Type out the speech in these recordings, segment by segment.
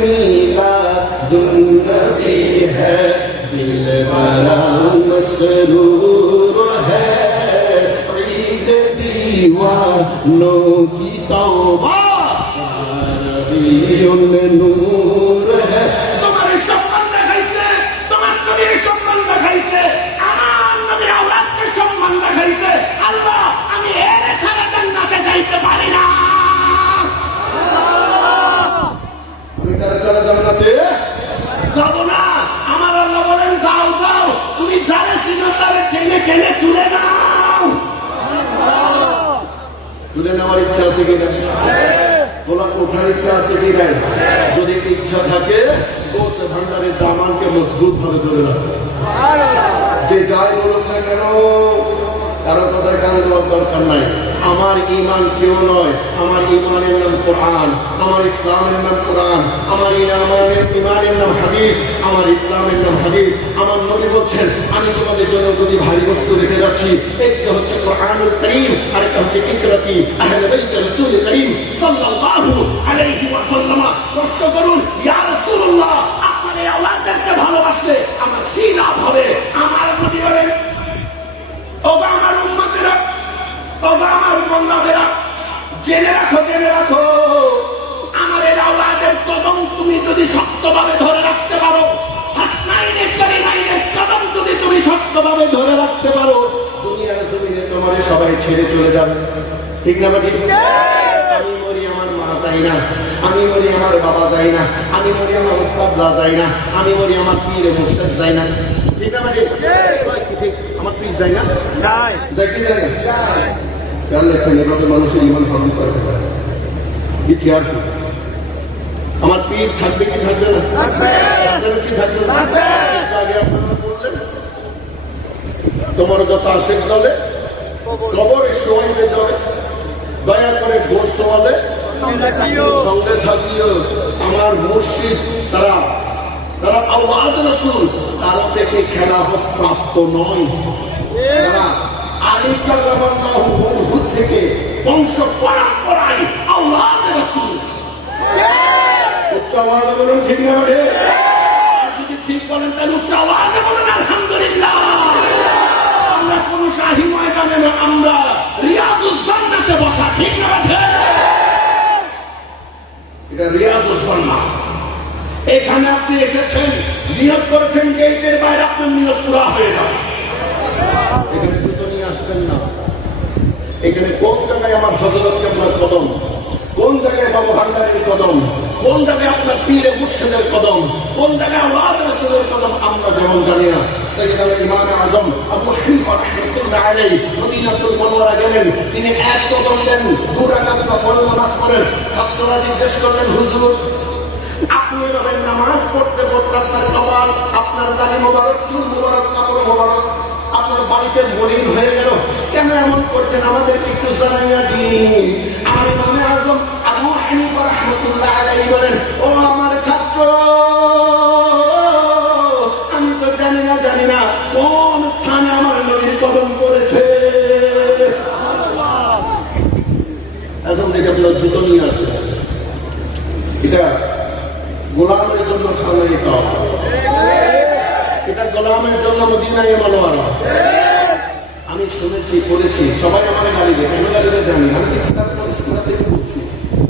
मिलादुन्नबी है, दिल बड़ा मसरूर है, ईद दीवानों की तौबा नबीउन नूर है। তোমার সম্মান দেখাইছে, তোমার নবীর সম্মান দেখাইছে, আমার নবীর আওলাদকে সম্মান দেখাইছে। আল্লাহ, আমি এর ছাড়া জান্নাতে যাইতে পারি না। আমি তারা ছাড়া জান্নাতে যাব না। আমার আল্লাহ বলেন, যাও যাও, তুমি যারে চিনো তারে টেনে টেনে তুলে নাও। তুলে নেওয়ার ইচ্ছা আছে কিনা? তোলা ওঠার ইচ্ছা আছে কি নাই? যদি ইচ্ছা থাকে গোসে ভান্ডারের দামানকে মজবুত ভাবে ধরে রাখবে। যে যাই বলুক না কেন, কারো কথায় কান দেওয়ার দরকার নাই। আমার ঈমান কেউ নয়, আমার ঈমানের নাম কোরআন, আমার ইসলামের নাম কোরআন, আমার ঈমানের নাম হাদিস, আমার ইসলামের নাম হাদিস। আমার নবী বলছেন, আমি তোমাদের জন্য যদি ভারী বস্তু রেখে যাচ্ছি, একটা হচ্ছে কোরআনুল কারীম, আরেকটা হচ্ছে ইকরাতি আহলে বাইত রাসূল কারীম সাল্লাল্লাহু আলাইহি ওয়াসাল্লাম। প্রশ্ন করুন, ইয়া রাসূলুল্লাহ, আপনার এই আওলাদদেরকে ভালোবাসলে আমার কি লাভ হবে? আমার নবী বলেন, ওগো আমার উম্মতেরা, ওগো আমার বন্ধুরা, জেনে রাখো, জেনে রাখো, আমার এই আওলাদের কদম তুমি যদি শক্তভাবে ধরে রাখতে পারো, হাসনাইনের কারিনাইনের কদম যদি তুমি শক্তভাবে ধরে রাখতে পারো, দুনিয়ার জমিনে তোমার সবাই ছেড়ে চলে যাবে। ঠিক না ঠিক? আমি মরি, আমার মা যাই না, আমি মরি, আমার বাবা যাই না, আমি মরি, আমার উস্তাদরা যাই না, আমি মরি, আমার পীর মুর্শিদ যাই না। ঠিক না ঠিক? আমার পীর যাই না, যাই কি যাই না? জানলে একটা এভাবে মানুষের ইমান ভঙ্গ করতে পারে। আমার পীর থাকবে কি থাকবে না? কি থাকবে না? আগে আপনারা বললেন, তোমার যত আশেক দলে কবরের সময় যাবে, দয়া করে ভোট তোমালে সঙ্গে থাকিও। আমার মুর্শিদ তারা আওলাদ রাসূল, তারা থেকে খেলাফত প্রাপ্ত নয়। তারা আলী কাল্লামাল্লাহু আনহু থেকে বংশ পরম্পরায় আওলাদ রাসূল। উচ্চ আওয়াজে বলুন ঠিক না? যদি ঠিক বলেন তাহলে উচ্চ আওয়াজে বলেন আলহামদুলিল্লাহ। আমরা কোন শাহী ময়দানে না, আমরা রিয়াজুল জান্নাতে বসা। ঠিক না? এটা রিয়াজুল জান্নাত। এখানে আপনি এসেছেন, নিয়োগ করেছেন, গেটের বাইরে আপনার নিয়োগ পুরা হয়ে যাবে। এখানে জুতো নিয়ে আসবেন না। এখানে কোন জায়গায় আমার হযরত কেবলার কদম, কোন জায়গায় বাবা ভান্ডারের কদম, কোন জায়গায় আপনার পীরে মুর্শিদের কদম, কোন জায়গায় আওলাদ রাসূলের কদম আমরা যেমন জানি না। সাইয়েদুল ইমাম আযম আবু হানিফা রাহমাতুল্লাহ আলাইহি মদিনাতুল মুনাওয়ারা গেলেন, তিনি এক কদম দেন, 2 রাকাত ফরজ নামাজ পড়েন। ছাত্ররা জিজ্ঞেস করলেন, হুজুর আপনি এভাবে নামাজ পড়তে পড়তে আপনার কপাল, আপনার দাড়ি মোবারক, চুল মোবারক, কাপড় মোবারক আপনার বাড়িতে মলিন হয়ে গেল, কেন এমন করছেন? আমাদের একটু জানাইয়া দিন। আমার ইমাম আযম আবু হানিফা রাহমাতুল্লাহ আলাইহি বলেন, ও আমার ছাত্র, আমি তো জানি না কোন স্থানে আমার নবীর কদম পড়েছে। এখন দেখে আপনার জুতো নিয়ে আসে, এটা গোলামের জন্য খানা নিতে হবে, এটা গোলামের জন্য মদিনায়ে মুনাওয়ারা। আমি শুনেছি, পড়েছি, সবাই আমার গালি দেয়, কেন গালি দেয় জানি না। আমি কিতাব পড়াশোনা থেকে বলছি,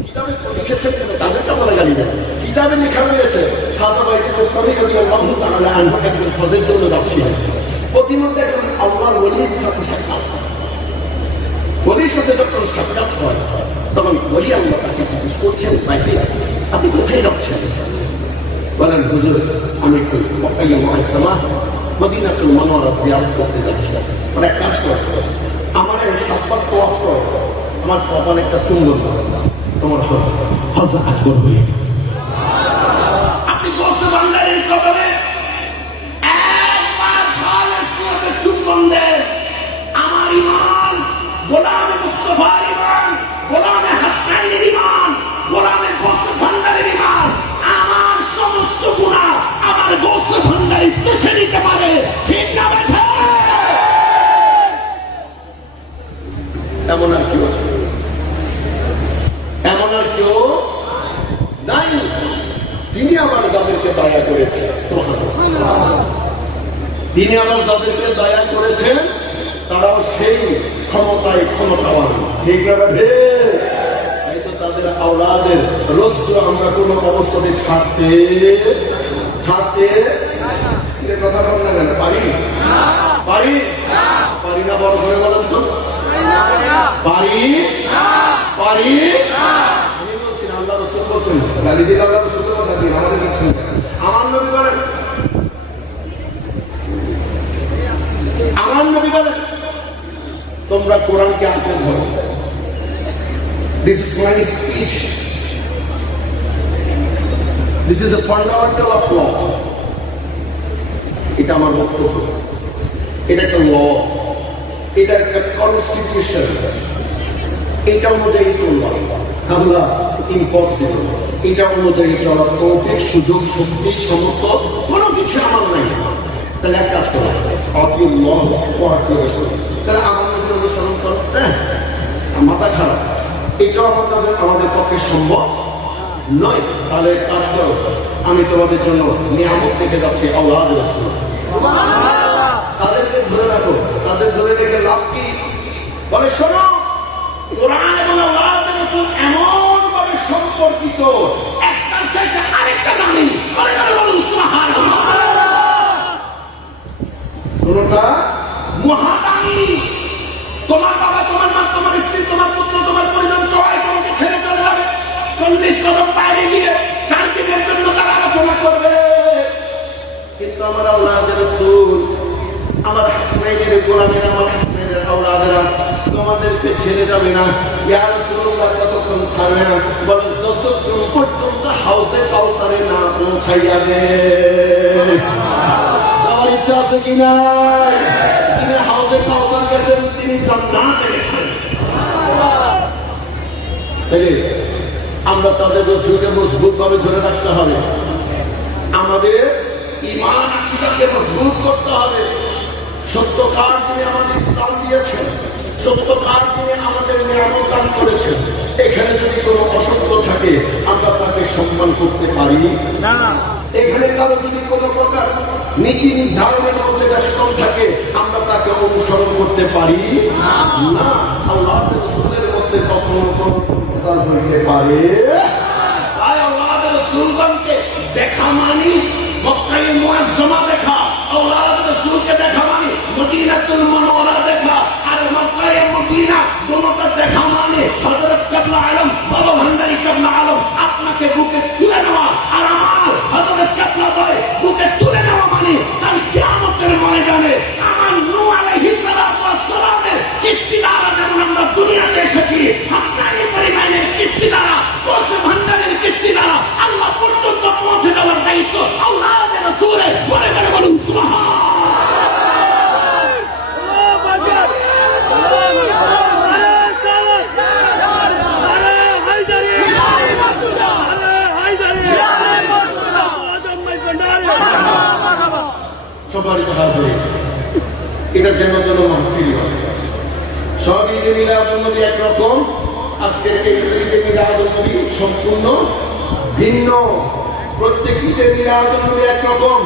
কিতাবে লিখেছে কেন তাদের তো আমার গালি দেয়। কিতাবে লেখা রয়েছে, খাজা বাইতুল মুস্তাফি রাদিয়াল্লাহু তাআলা আনহু একজন ফজিলতুল ছিলেন। প্রতিমধ্যে একজন আল্লাহর ওলির সাথে সাক্ষাৎ, ওলির সাথে যখন সাক্ষাৎ হয় তখন ওলি আল্লাহ তাকে জিজ্ঞেস করছেন, বাইরে আপনি কোথায় যাচ্ছেন? বলেন, হুজুর আমি একটু মক্কায়ে মুআজ্জামা মদিনাতুল মুনাওয়ারা জিয়ারত করতে যাচ্ছিলাম। মানে এক কাজ করতে, আমার এই সাতবার তোয়াফ করো, আমার কপালে একটা চুম্বন করো, তোমার হজ আকবর হয়ে আপনি গোসে ভান্ডারের কদমে একবার খালেস নিয়তে চুম্বন দেন। আমার ঈমান, গোলামে মুস্তাফার ঈমান, গোলামে হাসনাইনের ঈমান, গোলামে গোসে ভান্ডারের ঈমান, আমার সমস্ত গুনাহ আমার গোসে ভান্ডারে চুষে নিতে পারে। ঠিক না? এমন আর কেউ নাই। দয়া করেছে। তিনি আবার যাদেরকে দয়া করেছেন তারাও সেই ক্ষমতায় ক্ষমতাবান, ঠিক না? এই তো তাদের আওলাদের রস্য আমরা কোনো অবস্থাতে ছাড়তে কথা বললেন পারি না? বড় করে বলেন তো, পারি? আমি বলছি না, আল্লাহ রসুল বলছেন, গালি দিন আল্লাহ রসুল কথা দিন, আমাদের দিচ্ছেন। আমার নবী বলেন তোমরা কোরআনকে আঁকড়ে ধরো। This is my speech, this is a fundamental of law. এটা আমার বক্তব্য, এটা একটা ল, এটা একটা কনস্টিটিউশন, এটা অনুযায়ী চলবা আমরা ইম্পসিবল। এটা অনুযায়ী চলার তৌফিক, সুযোগ, শক্তি, সমর্থ কোনো কিছু আমার নাই। তাহলে এক কাজ করা, তাহলে আমাদের অনুসরণ করো, হ্যাঁ মাথা খারাপ, এটাও আমাদের পক্ষে সম্ভব নয়। তাহলে কাজ করো, আমি তোমাদের জন্য নিয়ামত থেকে যাচ্ছি আওলাদ রাসূল। তাদেরকে ধরে রাখো, তাদের ধরে রেখে লাভ কি? বলে শোনো, কোরআন এবং আওলাদ রাসূল এমন ভাবে সম্পর্কিত, একটার চাইতে আরেকটা দামি। বলুন সুবহানাল্লাহ। কোনটা মহাদামি। তোমার বাবা, তোমার মা, তোমার স্ত্রী, তোমার পুত্র, তোমার পরিবার সবাই তোমাকে ছেড়ে চলে যাবে। 40 কদম বাইরে গিয়ে 4 দিনের জন্য তারা আলোচনা করবে। কিন্তু আমার আওলাদের রাসূল, আমার হাসনাইনের গোলামের, আমার হাসনাইনের আওলাদেরা তোমাদেরকে ছেড়ে যাবে না। ইয়া রাসূলুল্লাহ কতক্ষণ ছাড়বে না? বলে যতক্ষণ পর্যন্ত হাউজে কাউসারে না পৌঁছাইয়া দেয়। আমার ইচ্ছা আছে কিনা? তিনি হাউজে কাউসার গেছেন, তিনি জান্নাতে গেছেন। আমরা তাদের ধৈর্যকে মজবুত ভাবে ধরে রাখতে হবে। আমাদের ঈমান আকীদাকে মজবুত করতে হবে। সত্যকার তিনি আমাদের ইসলাম দিয়েছেন, সত্যকার তিনি আমাদের নিয়ামত দান করেছেন। এখানে যদি কোনো অসত্য থাকে আমরা তাকে সম্মান করতে পারি না। এখানে কারো যদি কোনো প্রকার নীতি নির্ধারণের মধ্যে ব্যস্ত থাকে আমরা তাকে অনুসরণ করতে পারি না। আল্লাহর রাসূলের মধ্যে কখনো কোনো প্রকার হইতে পারে। তাই আল্লাহর রাসূলগণকে দেখা মানি মক্কায়ে মুআজ্জামা দেখা, আল্লাহর রাসূলকে দেখা মানি মদিনাতুল মুনাওয়ারা দেখা, আর মক্কায়ে মদিনা দুটোটা দেখা মানে হযরত কিবলা আলম বাবা ভান্ডারী কিবলা আলম আপনাকে বুকে তুলে নেওয়া, আর আমার হযরত কিবলা দয় বুকে তুলে নেওয়া মানে কাল কিয়ামতের ময়দানে আমার নূহ আলাইহিস সালাতু ওয়াস সালামের কিস্তি দ্বারা যেমন আমরা দুনিয়াতে এসেছি, হাসনাইনের পরিমাণের কিস্তি দ্বারা, কোসে ভান্ডারের কিস্তি দ্বারা আল্লাহ পর্যন্ত পৌঁছে যাওয়ার দায়িত্ব আল্লাহর রাসূলের। বলুন সুবহানাল্লাহ। সম্মানিত হাজির, এটা যেন মাহফিল হয়। সব ঈদে মিলাদুন্নবী একরকম, আজকের এই ঈদে মিলাদুন্নবী সম্পূর্ণ ভিন্ন। প্রত্যেক ঈদে মিলাদুন্নবী একরকম,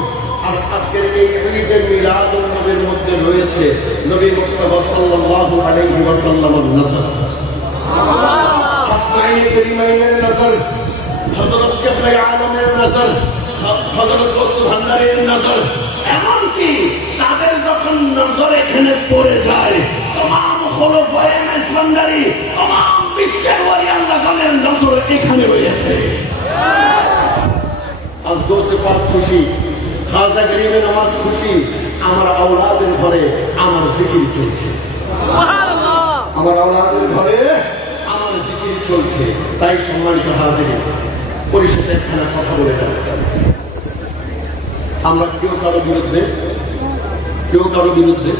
আর আজকের এই ঈদে মিলাদুন্নবীর মধ্যে রয়েছে নবী মুস্তাফা সাল্লাল্লাহু আলাইহি ওয়াসাল্লামের নজর, হাসনাইন কারিমাইনের নজর, হযরত কিবলা আলমের নজর, হযরত কোসে ভান্ডারীর নজর। এমনকি তাদের যখন নজর এখানে পড়ে যায়, तमाम খোলাফায়ে রাশিদিন, तमाম বিশ্বের ওলি আল্লাহগণের নজর এখানে রয়েছে। আজ দোস্তে পাক খুশি, খাজা গরিবের নামাজ খুশি, আমার আওলাদের ঘরে আমার জিকির চলছে, আমার আওলাদের ঘরে আমার জিকির চলছে। তাই সম্মানিত হাজির, পরিশেষে একখানা কথা বলে যাবে, আমরা কেউ কারো বিরুদ্ধে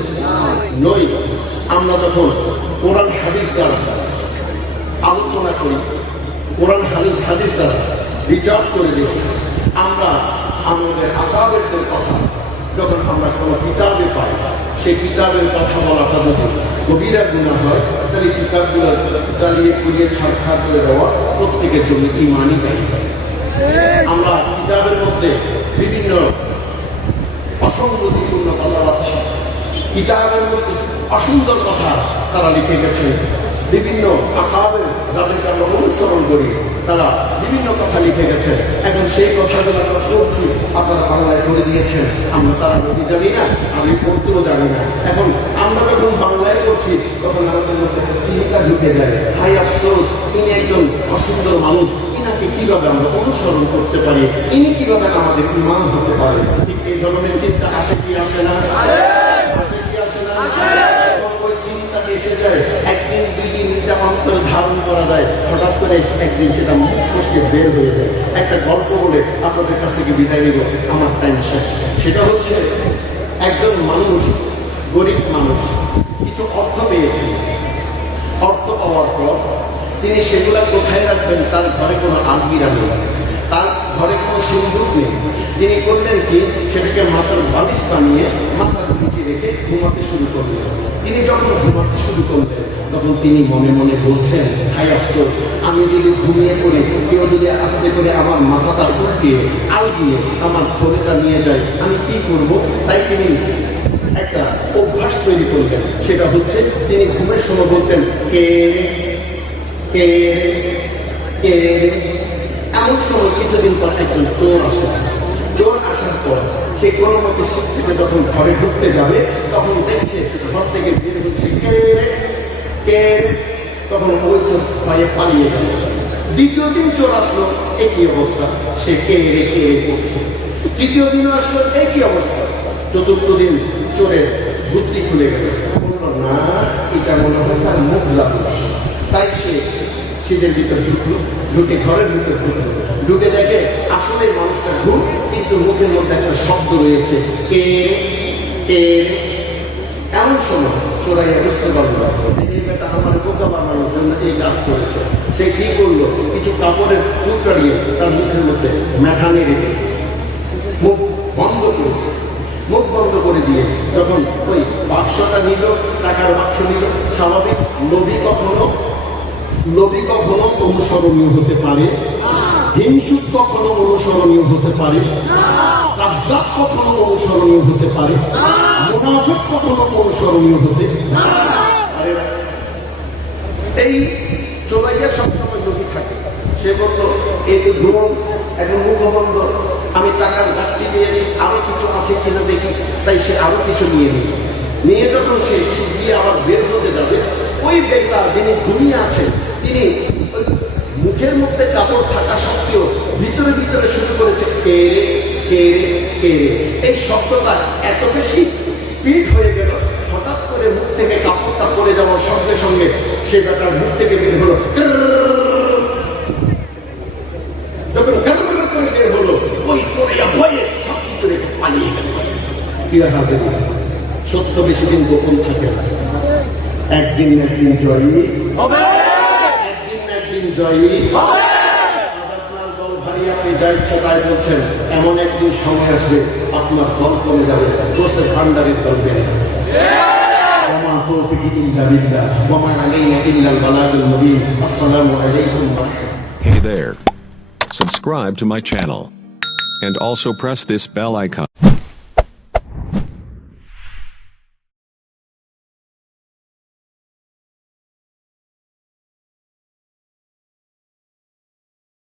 নই। আমরা যখন কোরআন হাদিস দ্বারা আলোচনা করি, কোরআন হাদিস দ্বারা রিচার্জ করে দিই, আমরা আমাদের আকাবেরদের কথা যখন আমরা কোনো কিতাবে পাই, সেই কিতাবের কথা বলাটা যদি গভীরা গুনাহ হয়, তাহলে কিতাবগুলো জ্বালিয়ে পুড়িয়ে ছাড়খাড় করে দেওয়া প্রত্যেকের জন্য ঈমানই দায়ী। আমরা কিতাবের মধ্যে কিতাবের মধ্যে অসুন্দর কথা তারা লিখে গেছে। বিভিন্ন আকাবের যাদেরকে আমরা অনুসরণ করি তারা বিভিন্ন কথা লিখে গেছে। এখন সেই কথাগুলো আমরা পড়ছি, আপনারা বাংলায় করে দিয়েছেন, আমরা তারা যদি জানি না, আমি পড়তেও জানি না। এখন আমরা যখন বাংলায় করছি তখন আমাদের মধ্যে একটা চিন্তা ঢুকে যায়, হাই আফসোস, ইনি একজন অসুন্দর মানুষ, ইনাকে কিভাবে আমরা অনুসরণ করতে পারি, ইনি কিভাবে আমাদের ইমাম হতে পারে। ঠিক এই ধরনের চিন্তা আসে কি আসে না? আসে কি আসে না? ওই চিন্তাটা এসে যায়, একদিন দুই দিন এটা অন্তরে ধারণ করা যায়, হঠাৎ করে একদিন সেটা মুখ ফসকে বের হয়ে যায়। একটা গল্প বলে আপনাদের কাছ থেকে বিদায় নিব, আমার টাইম শেষ। সেটা হচ্ছে একজন মানুষ, গরিব মানুষ, কিছু অর্থ পেয়েছে। অর্থ পাওয়ার পর তিনি সেগুলা কোথায় রাখবেন? তার ঘরে কোনো আলমিরা নেই, তার ঘরে কোনো সিন্দুক নেই। তিনি করলেন কি, সেটাকে মাথার বালিশ বানিয়ে মাথার নিচে রেখে ঘুমাতে শুরু করলেন। তিনি যখন ঘুমাতে শুরু করলেন তখন তিনি মনে মনে বলছেন, হাই আফসোস, আমি যদি ঘুমিয়ে পড়ি, কেউ যদি আস্তে করে আমার মাথাটা উল্টিয়ে আলগিয়ে আমার থলেটা নিয়ে যায়, আমি কি করব? তাই তিনি একটা অভ্যাস তৈরি করলেন। সেটা হচ্ছে তিনি ঘুমের সময় বলতেন, কে কে কে। এমন সময় কিছুদিন পর একজন চোর আসে। চোর আসার পর সে কোনো মতো শক্তিতে যখন ঘরে ঢুকতে যাবে তখন দেখছে ঘর থেকে বের হচ্ছে কে কে। তখন ওই চোর ভয়ে পালিয়ে গেল। দ্বিতীয় দিন চোর আসলো, একই অবস্থা, সে কে রে কে করছে। তৃতীয় দিন আসলো, একই অবস্থা। চতুর্থ দিন চোরের বুদ্ধি খুলে গেল, বলল না, এটা মনে হয় তার মুখ লাগলো। তাই সে শীতের ভিতর ঢুকলো, ঢুকে ঘরের ভিতর ঢুকলো, ঢুকে দেখে আসলে মানুষটা ঘুম, কিন্তু মুখের মধ্যে একটা শব্দ রয়েছে, কে কে। এমন সময় চোরাইয়া বুঝতে পারলো এই বেটা আমার বোকা বানানোর জন্য এই কাজ করেছে। সে কি করলো, কিছু কাপড়ের টুকরা নিয়ে তার মুখের মধ্যে মেখানে রেখে মুখ বন্ধ করে, মুখ বন্ধ করে দিয়ে যখন ওই বাক্সটা নিল, টাকার বাক্স নিল, স্বাভাবিক লোভী কখনো অনুসরণীয় হতে পারে, হিংসুক কখনো অনুসরণীয় হতে পারে, কাজ্জাব কখনো অনুসরণীয় হতে পারে, মুনাফিক কখনো অনুসরণীয় হতে পারে। এই চোরাইয়া সবসময় লোভী থাকে। সে বলল, এই ঘুম এখন মুখবন্ধ, আমি টাকার ঘাটতি পেয়েছি, আরো কিছু আছে কিনা দেখি। তাই সে আরো কিছু নিয়ে যখন সে গিয়ে আবার বের হতে যাবে, ওই বেকার যিনি ঘুমিয়ে আছেন তিনি ওই মুখের মধ্যে কাপড় থাকা সত্ত্বেও ভিতরে ভিতরে শুরু করেছে কে রে কে রে কে রে। এই শব্দটা এত বেশি স্পিড হয়ে গেল, হঠাৎ করে মুখ থেকে কাপড়টা পড়ে যাওয়ার সঙ্গে সঙ্গে সে বেকার মুখ থেকে বের হলো। যখন করে বের হলো, ওই চোরাইয়া ভয়ে সব কিছু রেখে পালিয়ে গেল। কি হাতে সত্য বেশি দিন গোপন থাকে না, একদিন একদিন জয়ী হবে, একদিন জয়ী হবে। আপনার দল ভারী, আপনি যা ইচ্ছা তাই বলছেন, এমন একদিন সময় আসবে আপনার দল কমে যাবে, গোসের ভান্ডারের দল বেড়ে যাবে। Hey there. Subscribe to my channel. And also press this bell icon.